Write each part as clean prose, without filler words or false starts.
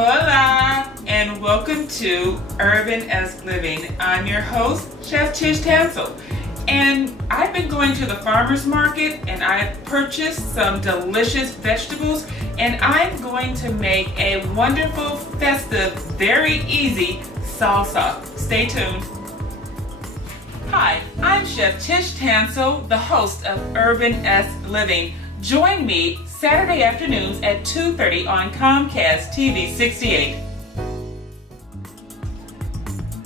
Hola, and welcome to URBANesque Living. I'm your host, Chef Tish Tansil, and I've been going to the farmer's market and I've purchased some delicious vegetables, and I'm going to make a wonderful, festive, very easy salsa. Stay tuned. Hi, I'm Chef Tish Tansil, the host of URBANesque Living. Join me Saturday afternoons at 2:30 on Comcast TV 68.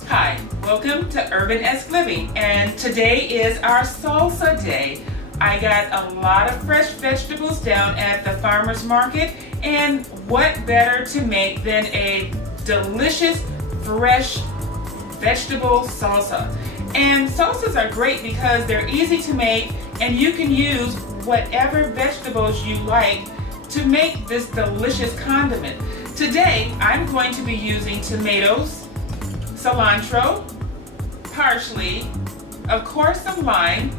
Hi, welcome to URBANesque Living, and today is our salsa day. I got a lot of fresh vegetables down at the farmer's market, and what better to make than a delicious, fresh vegetable salsa. And salsas are great because they're easy to make, and you can use whatever vegetables you like to make this delicious condiment. Today, I'm going to be using tomatoes, cilantro, parsley, of course some lime,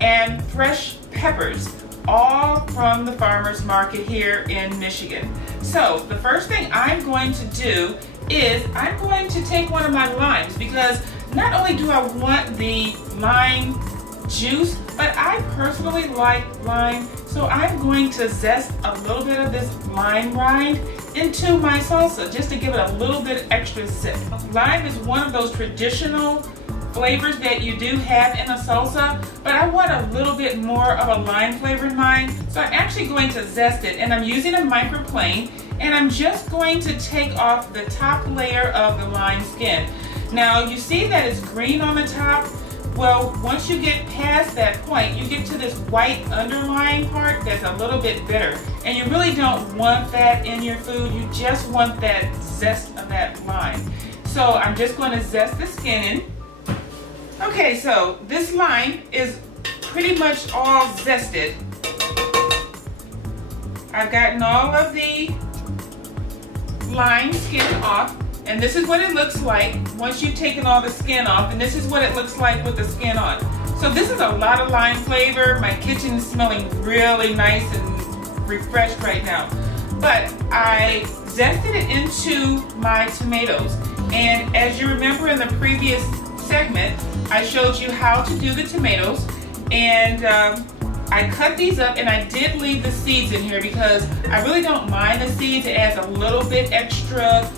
and fresh peppers, all from the farmer's market here in Michigan. So the first thing I'm going to do is I'm going to take one of my limes, because not only do I want the lime juice, but I personally like lime, so I'm going to zest a little bit of this lime rind into my salsa just to give it a little bit extra zip. Lime is one of those traditional flavors that you do have in a salsa, but I want a little bit more of a lime flavor in mine, so I'm actually going to zest it, and I'm using a microplane, and I'm just going to take off the top layer of the lime skin. Now you see that it's green on the top. Well, once you get past that point, you get to this white underlying part that's a little bit bitter. And you really don't want that in your food. You just want that zest of that lime. So I'm just going to zest the skin in. Okay, so this lime is pretty much all zested. I've gotten all of the lime skin off. And this is what it looks like once you've taken all the skin off, and this is what it looks like with the skin on. So this is a lot of lime flavor. My kitchen is smelling really nice and refreshed right now. But I zested it into my tomatoes. And as you remember in the previous segment, I showed you how to do the tomatoes. And I cut these up, and I did leave the seeds in here because I really don't mind the seeds. It adds a little bit extra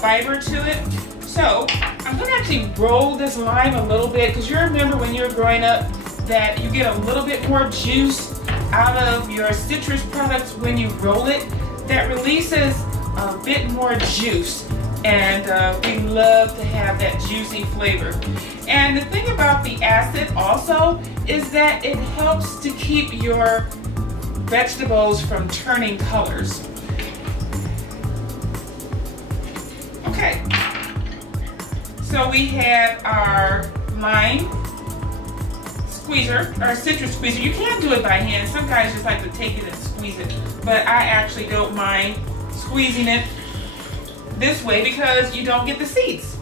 fiber to it. So I'm going to actually roll this lime a little bit, because you remember when you were growing up that you get a little bit more juice out of your citrus products when you roll it. That releases a bit more juice, and we love to have that juicy flavor. And the thing about the acid also is that it helps to keep your vegetables from turning colors. Okay, so we have our lime squeezer, or citrus squeezer. You can do it by hand. Some guys just like to take it and squeeze it, but I actually don't mind squeezing it this way because you don't get the seeds.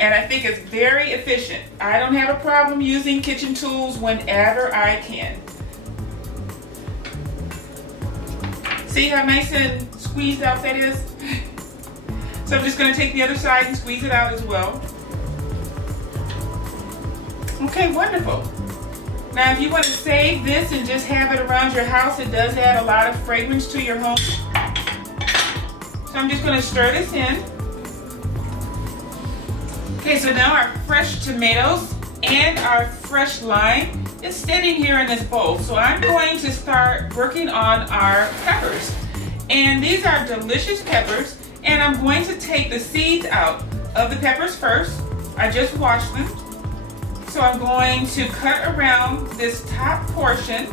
And I think it's very efficient. I don't have a problem using kitchen tools whenever I can. See how nice and squeezed out that is? So I'm just going to take the other side and squeeze it out as well. Okay, wonderful. Now if you want to save this and just have it around your house, it does add a lot of fragrance to your home. So I'm just going to stir this in. Okay, so now our fresh tomatoes and our fresh lime is sitting here in this bowl. So I'm going to start working on our peppers. And these are delicious peppers, and I'm going to take the seeds out of the peppers first. I just washed them. So I'm going to cut around this top portion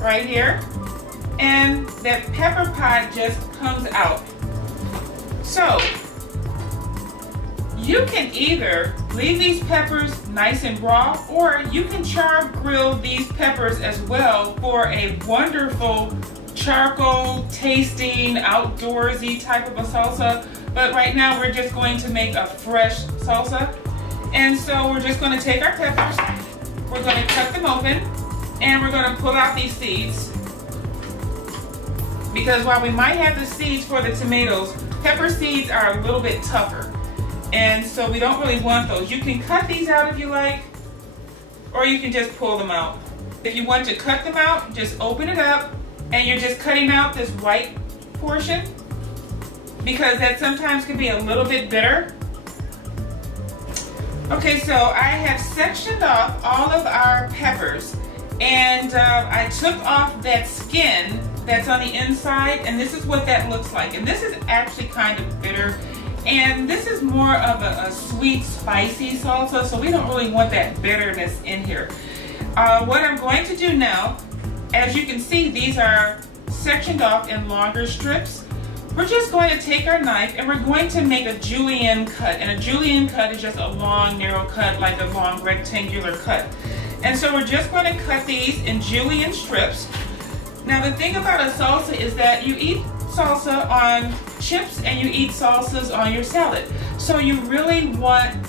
right here, and that pepper pod just comes out. So you can either leave these peppers nice and raw, or you can char grill these peppers as well for a wonderful charcoal tasting, outdoorsy type of a salsa. But right now we're just going to make a fresh salsa. And so we're just going to take our peppers, we're going to cut them open, and we're going to pull out these seeds. because while we might have the seeds for the tomatoes, pepper seeds are a little bit tougher. And so we don't really want those. You can cut these out if you like, or you can just pull them out. If you want to cut them out, just open it up and you're just cutting out this white portion, because that sometimes can be a little bit bitter. Okay, so I have sectioned off all of our peppers, and I took off that skin that's on the inside, and this is what that looks like. And this is actually kind of bitter, and this is more of a sweet, spicy salsa, so we don't really want that bitterness in here. What I'm going to do now, as you can see, these are sectioned off in longer strips. We're just going to take our knife and we're going to make a julienne cut. And a julienne cut is just a long, narrow cut, like a long rectangular cut. And so we're just going to cut these in julienne strips. Now the thing about a salsa is that you eat salsa on chips and you eat salsas on your salad. So you really want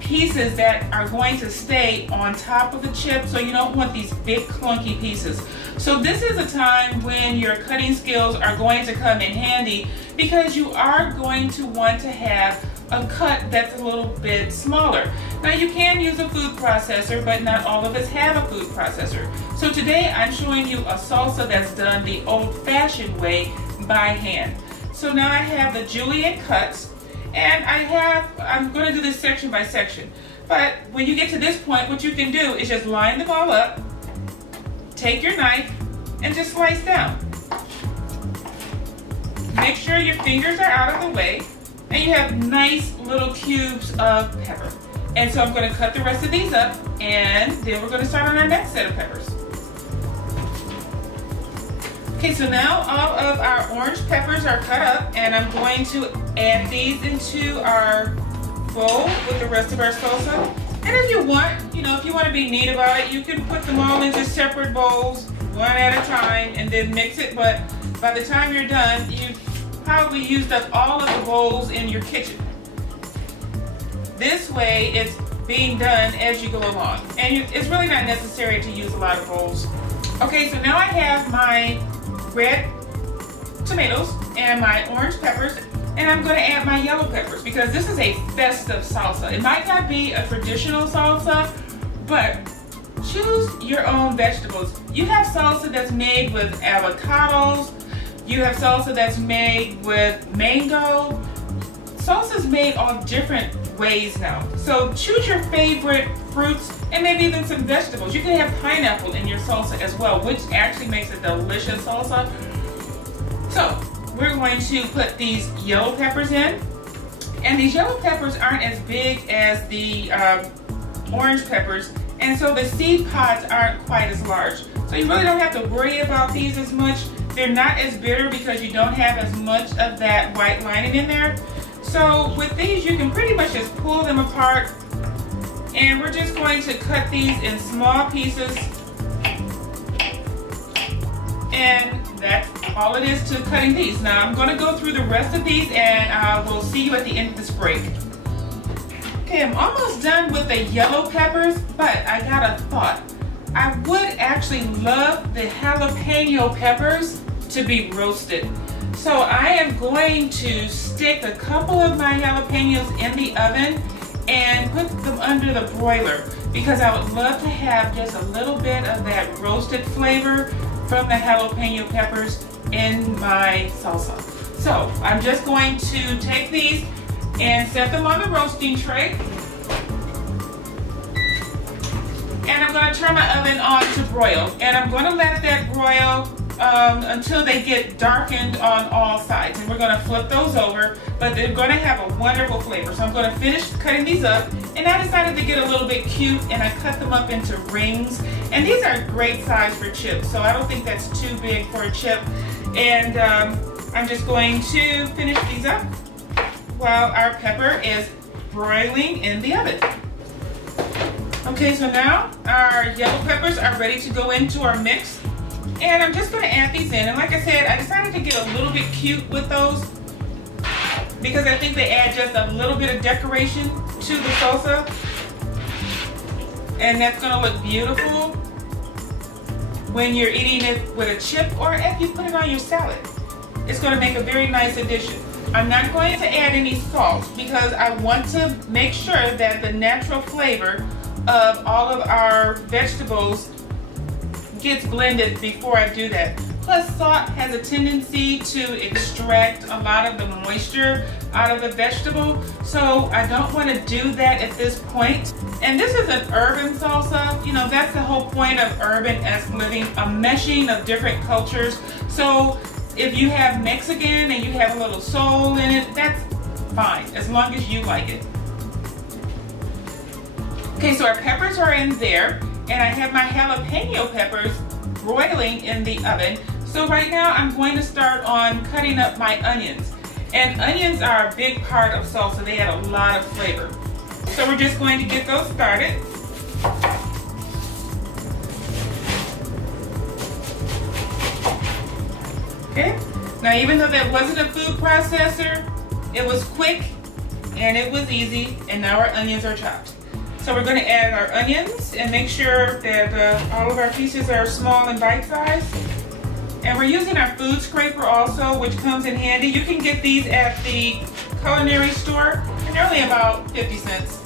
pieces that are going to stay on top of the chip, so you don't want these big clunky pieces. So this is a time when your cutting skills are going to come in handy, because you are going to want to have a cut that's a little bit smaller. Now you can use a food processor, but not all of us have a food processor. So today I'm showing you a salsa that's done the old-fashioned way, by hand. So now I have the julienne cuts, and I'm going to do this section by section. But when you get to this point, what you can do is just line them all up, take your knife, and just slice down. Make sure your fingers are out of the way, and you have nice little cubes of pepper. And so I'm going to cut the rest of these up, and then we're going to start on our next set of peppers. Okay, so now all of our orange peppers are cut up, and I'm going to add these into our bowl with the rest of our salsa. And if you want, if you want to be neat about it, you can put them all into separate bowls, one at a time, and then mix it. But by the time you're done, you've probably used up all of the bowls in your kitchen. This way, it's being done as you go along. And it's really not necessary to use a lot of bowls. Okay, so now I have my red tomatoes and my orange peppers, and I'm going to add my yellow peppers, because this is a festive salsa. It might not be a traditional salsa, but choose your own vegetables. You have salsa that's made with avocados, you have salsa that's made with mango. Salsa's made all different ways now. So choose your favorite fruits and maybe even some vegetables. You can have pineapple in your salsa as well, which actually makes a delicious salsa. So we're going to put these yellow peppers in. And these yellow peppers aren't as big as the orange peppers, and so the seed pods aren't quite as large. So you really don't have to worry about these as much. They're not as bitter because you don't have as much of that white lining in there. So with these, you can pretty much just pull them apart, and we're just going to cut these in small pieces, and that's all it is to cutting these. Now I'm going to go through the rest of these, and we'll see you at the end of this break. Okay, I'm almost done with the yellow peppers, but I got a thought. I would actually love the jalapeno peppers to be roasted. So I am going to stick a couple of my jalapenos in the oven and put them under the broiler, because I would love to have just a little bit of that roasted flavor from the jalapeno peppers in my salsa. So I'm just going to take these and set them on the roasting tray. And I'm going to turn my oven on to broil. And I'm going to let that broil until they get darkened on all sides. And we're going to flip those over, but they're going to have a wonderful flavor. So I'm going to finish cutting these up. And I decided to get a little bit cute, and I cut them up into rings. And these are great size for chips, so I don't think that's too big for a chip. And I'm just going to finish these up while our pepper is broiling in the oven. Okay, so now our yellow peppers are ready to go into our mix. And I'm just going to add these in. And like I said, I decided to get a little bit cute with those because I think they add just a little bit of decoration to the salsa. And that's going to look beautiful when you're eating it with a chip, or if you put it on your salad. it's going to make a very nice addition. I'm not going to add any salt because I want to make sure that the natural flavor of all of our vegetables gets blended before I do that. Plus, salt has a tendency to extract a lot of the moisture out of the vegetable, so I don't want to do that at this point. And this is an urban salsa. You know, that's the whole point of urban-esque living, a meshing of different cultures. So if you have Mexican and you have a little soul in it, that's fine, as long as you like it. Okay, so our peppers are in there, and I have my jalapeno peppers broiling in the oven. So right now I'm going to start on cutting up my onions. And onions are a big part of salsa. They add a lot of flavor. So we're just going to get those started. Okay, now even though that wasn't a food processor, it was quick and it was easy, and now our onions are chopped. So we're going to add our onions and make sure that all of our pieces are small and bite-sized. And we're using our food scraper also, which comes in handy. You can get these at the culinary store, and they're only about 50 cents.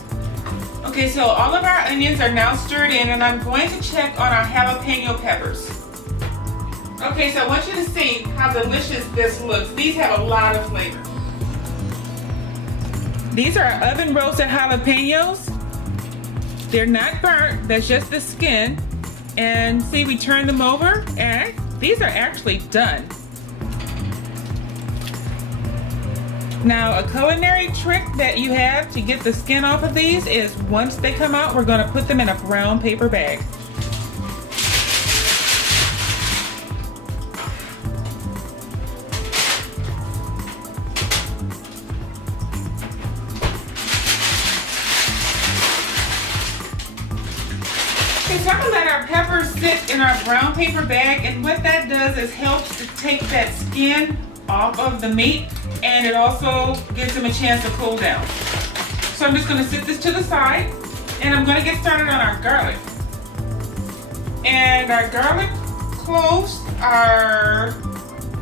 Okay, so all of our onions are now stirred in, and I'm going to check on our jalapeno peppers. Okay, so I want you to see how delicious this looks. These have a lot of flavor. These are oven roasted jalapenos. They're not burnt, that's just the skin. And see, we turn them over, and these are actually done. Now, a culinary trick that you have to get the skin off of these is once they come out, we're going to put them in a brown paper bag. Okay, so I'm going to let our peppers sit in our brown paper bag, and what that does is helps to take that skin off of the meat, and it also gives them a chance to cool down. So I'm just going to sit this to the side, and I'm going to get started on our garlic. And our garlic cloves are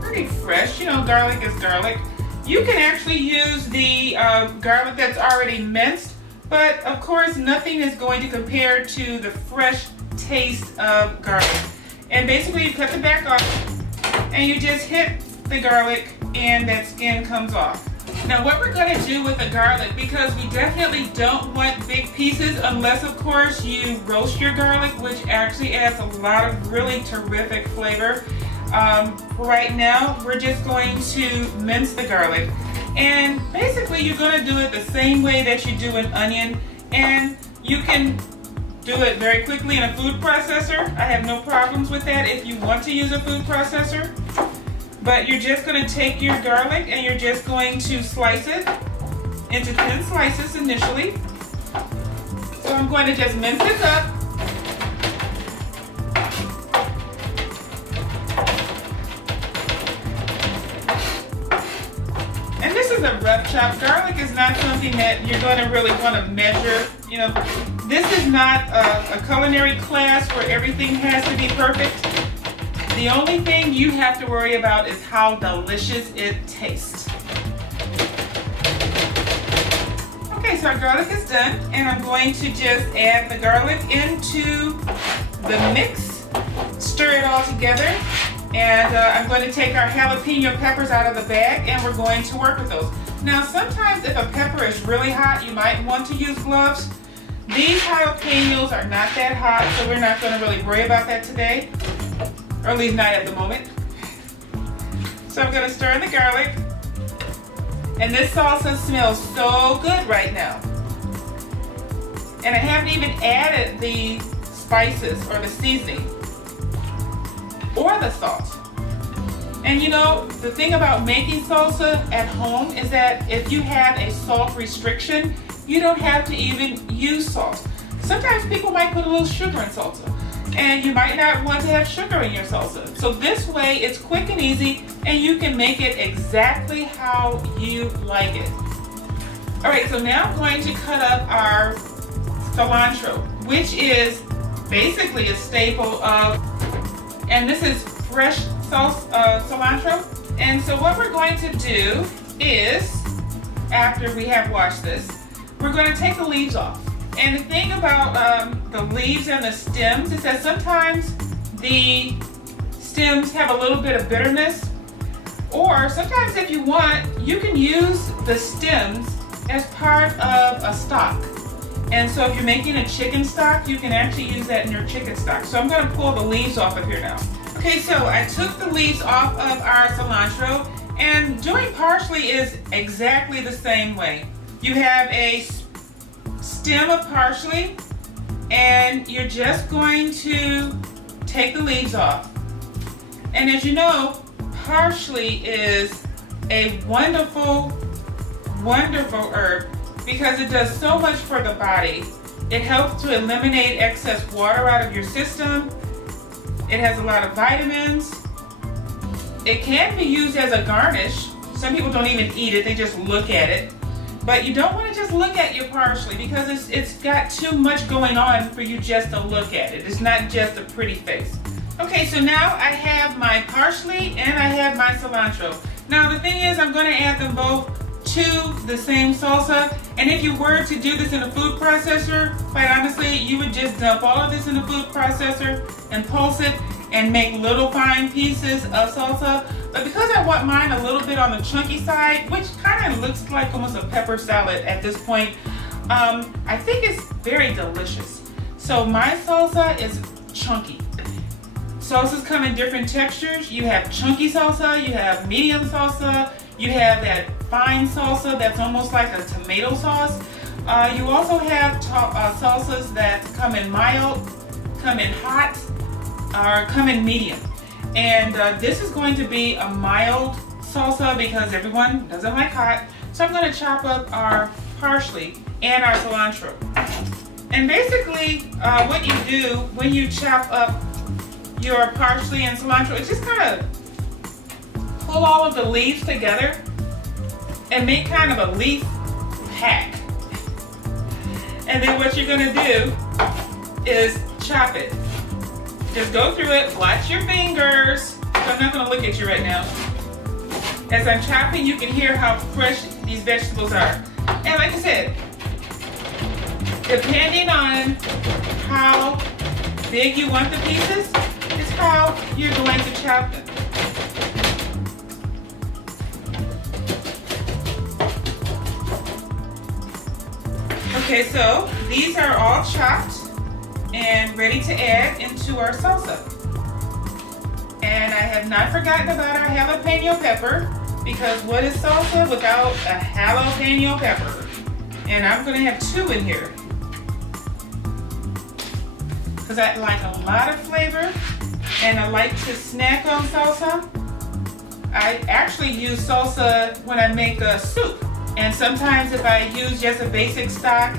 pretty fresh. You know, garlic is garlic. You can actually use the garlic that's already minced, but of course nothing is going to compare to the fresh taste of garlic. And basically you cut the back off and you just hit the garlic and that skin comes off. Now what we're going to do with the garlic, because we definitely don't want big pieces unless of course you roast your garlic, which actually adds a lot of really terrific flavor. Right now we're just going to mince the garlic. And basically you're going to do it the same way that you do an onion, and you can do it very quickly in a food processor. I have no problems with that if you want to use a food processor. But you're just going to take your garlic and you're just going to slice it into thin slices initially. So I'm going to just mince this up. And this is a rough chop. Garlic is not something that you're going to really want to measure. You know, this is not a culinary class where everything has to be perfect. The only thing you have to worry about is how delicious it tastes. Okay, so our garlic is done, and I'm going to just add the garlic into the mix, stir it all together, and I'm going to take our jalapeno peppers out of the bag, and we're going to work with those. Now, sometimes if a pepper is really hot, you might want to use gloves. These jalapenos are not that hot, so we're not going to really worry about that today. Or at least not at the moment. So I'm going to stir in the garlic. And this salsa smells so good right now. And I haven't even added the spices or the seasoning or the salt. And you know, the thing about making salsa at home is that if you have a salt restriction, you don't have to even use salt. Sometimes people might put a little sugar in salsa, and you might not want to have sugar in your salsa. So this way it's quick and easy, and you can make it exactly how you like it. Alright, so now I'm going to cut up our cilantro, which is basically a staple of, and this is fresh cilantro, And so what we're going to do is, after we have washed this, we're going to take the leaves off. And the thing about the leaves and the stems is that sometimes the stems have a little bit of bitterness, or sometimes if you want, you can use the stems as part of a stock. And so if you're making a chicken stock, you can actually use that in your chicken stock. So I'm going to pull the leaves off of here now. Okay, so I took the leaves off of our cilantro, and doing parsley is exactly the same way. You have a stem of parsley, and you're just going to take the leaves off. And as you know, parsley is a wonderful, wonderful herb because it does so much for the body. It helps to eliminate excess water out of your system. It has a lot of vitamins. It can be used as a garnish. Some people don't even eat it, they just look at it. But you don't want to just look at your parsley because it's got too much going on for you just to look at it. It's not just a pretty face. Okay, so now I have my parsley and I have my cilantro. Now the thing is, I'm going to add them both to the same salsa, and if you were to do this in a food processor, quite honestly, you would just dump all of this in the food processor and pulse it and make little fine pieces of salsa. But because I want mine a little bit on the chunky side, which kind of looks like almost a pepper salad at this point, I think it's very delicious. So my salsa is chunky. Salsas come in different textures. You have chunky salsa, you have medium salsa, you have that fine salsa that's almost like a tomato sauce. You also have salsas that come in mild, come in hot, or come in medium. And this is going to be a mild salsa because everyone doesn't like hot. So I'm going to chop up our parsley and our cilantro. And basically what you do when you chop up your parsley and cilantro, it's just kind of pull all of the leaves together and make kind of a leaf pack. And then what you're going to do is chop it. Just go through it, watch your fingers. So I'm not going to look at you right now. As I'm chopping, you can hear how fresh these vegetables are. And like I said, depending on how big you want the pieces, is how you're going to chop them. Okay, so these are all chopped and ready to add into our salsa. And I have not forgotten about our jalapeno pepper, because what is salsa without a jalapeno pepper? And I'm going to have 2 in here because I like a lot of flavor and I like to snack on salsa. I actually use salsa when I make a soup, and sometimes if I use just a basic stock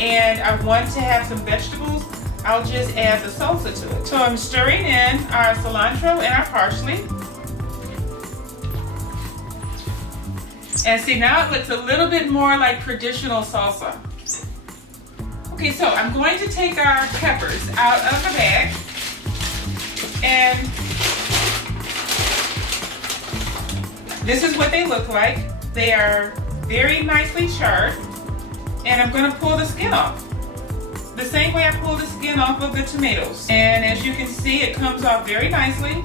and I want to have some vegetables, I'll just add the salsa to it. So I'm stirring in our cilantro and our parsley. And see, now it looks a little bit more like traditional salsa. Okay, so I'm going to take our peppers out of the bag, and this is what they look like. They are very nicely charred, and I'm going to pull the skin off. The same way I pull the skin off of the tomatoes. And as you can see, it comes off very nicely.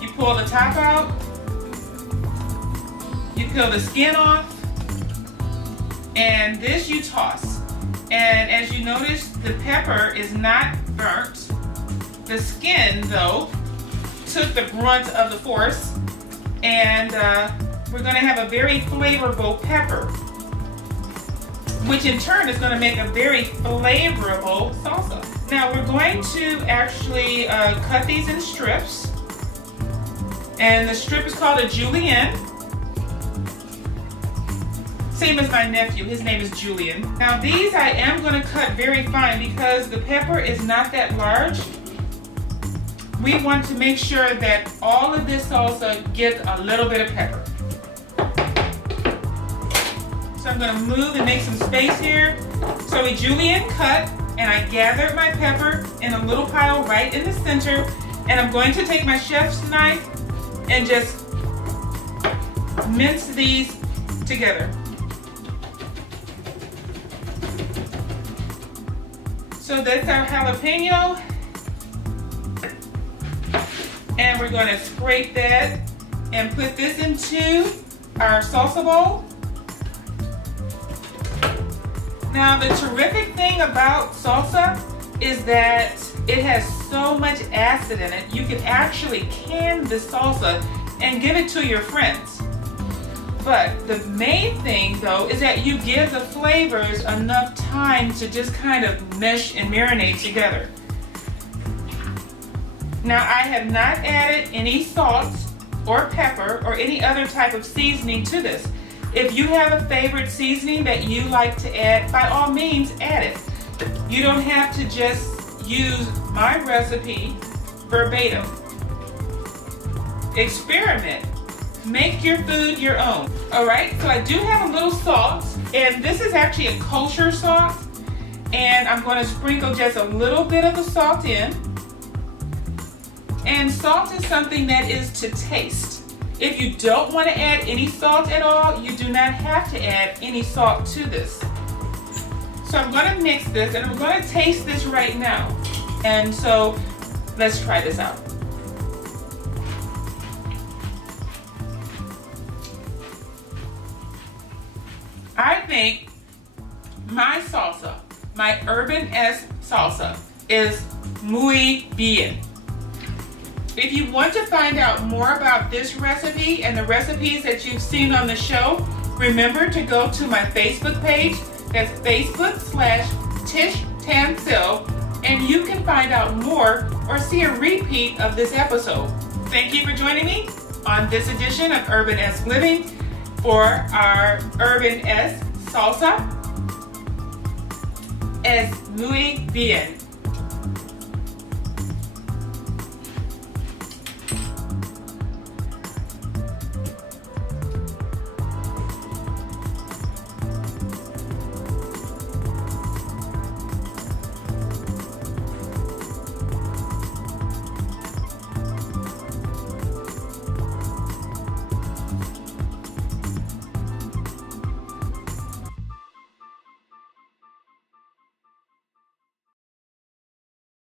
You pull the top out, you peel the skin off, and this you toss. And as you notice, the pepper is not burnt. The skin, though, took the brunt of the force, and we're going to have a very flavorful pepper, which in turn is going to make a very flavorful salsa. Now we're going to actually cut these in strips, and the strip is called a julienne. Same as my nephew, his name is Julian. Now these I am going to cut very fine because the pepper is not that large. We want to make sure that all of this salsa gets a little bit of pepper. So I'm going to move and make some space here. So a julienne cut, and I gathered my pepper in a little pile right in the center, and I'm going to take my chef's knife and just mince these together. So that's our jalapeno. And we're going to scrape that and put this into our salsa bowl. Now the terrific thing about salsa is that it has so much acid in it, you can actually can the salsa and give it to your friends. But the main thing though is that you give the flavors enough time to just kind of mesh and marinate together. Now I have not added any salt or pepper or any other type of seasoning to this. If you have a favorite seasoning that you like to add, by all means add it. You don't have to just use my recipe verbatim. Experiment. Make your food your own. Alright, so I do have a little salt, and this is actually a kosher salt, and I'm going to sprinkle just a little bit of the salt in. And salt is something that is to taste. If you don't want to add any salt at all, you do not have to add any salt to this. So I'm going to mix this, and I'm going to taste this right now. And so let's try this out. I think my salsa, my urbanesque salsa, is muy bien. If you want to find out more about this recipe and the recipes that you've seen on the show, remember to go to my Facebook page. That's Facebook/Tish Tansil, and you can find out more or see a repeat of this episode. Thank you for joining me on this edition of Urbanesque Living for our Urbanesque Salsa. Es muy bien.